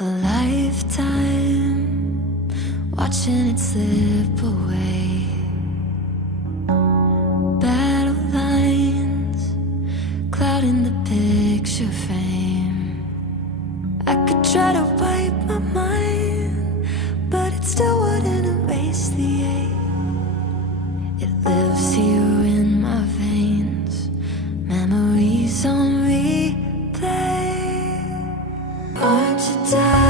A lifetime watching it slip away. Battle lines clouding the picture frame. I could try to wipe my mind, but it still wouldn't erase the ache. It lives here in my veins, memories on replay. Aren't you tired?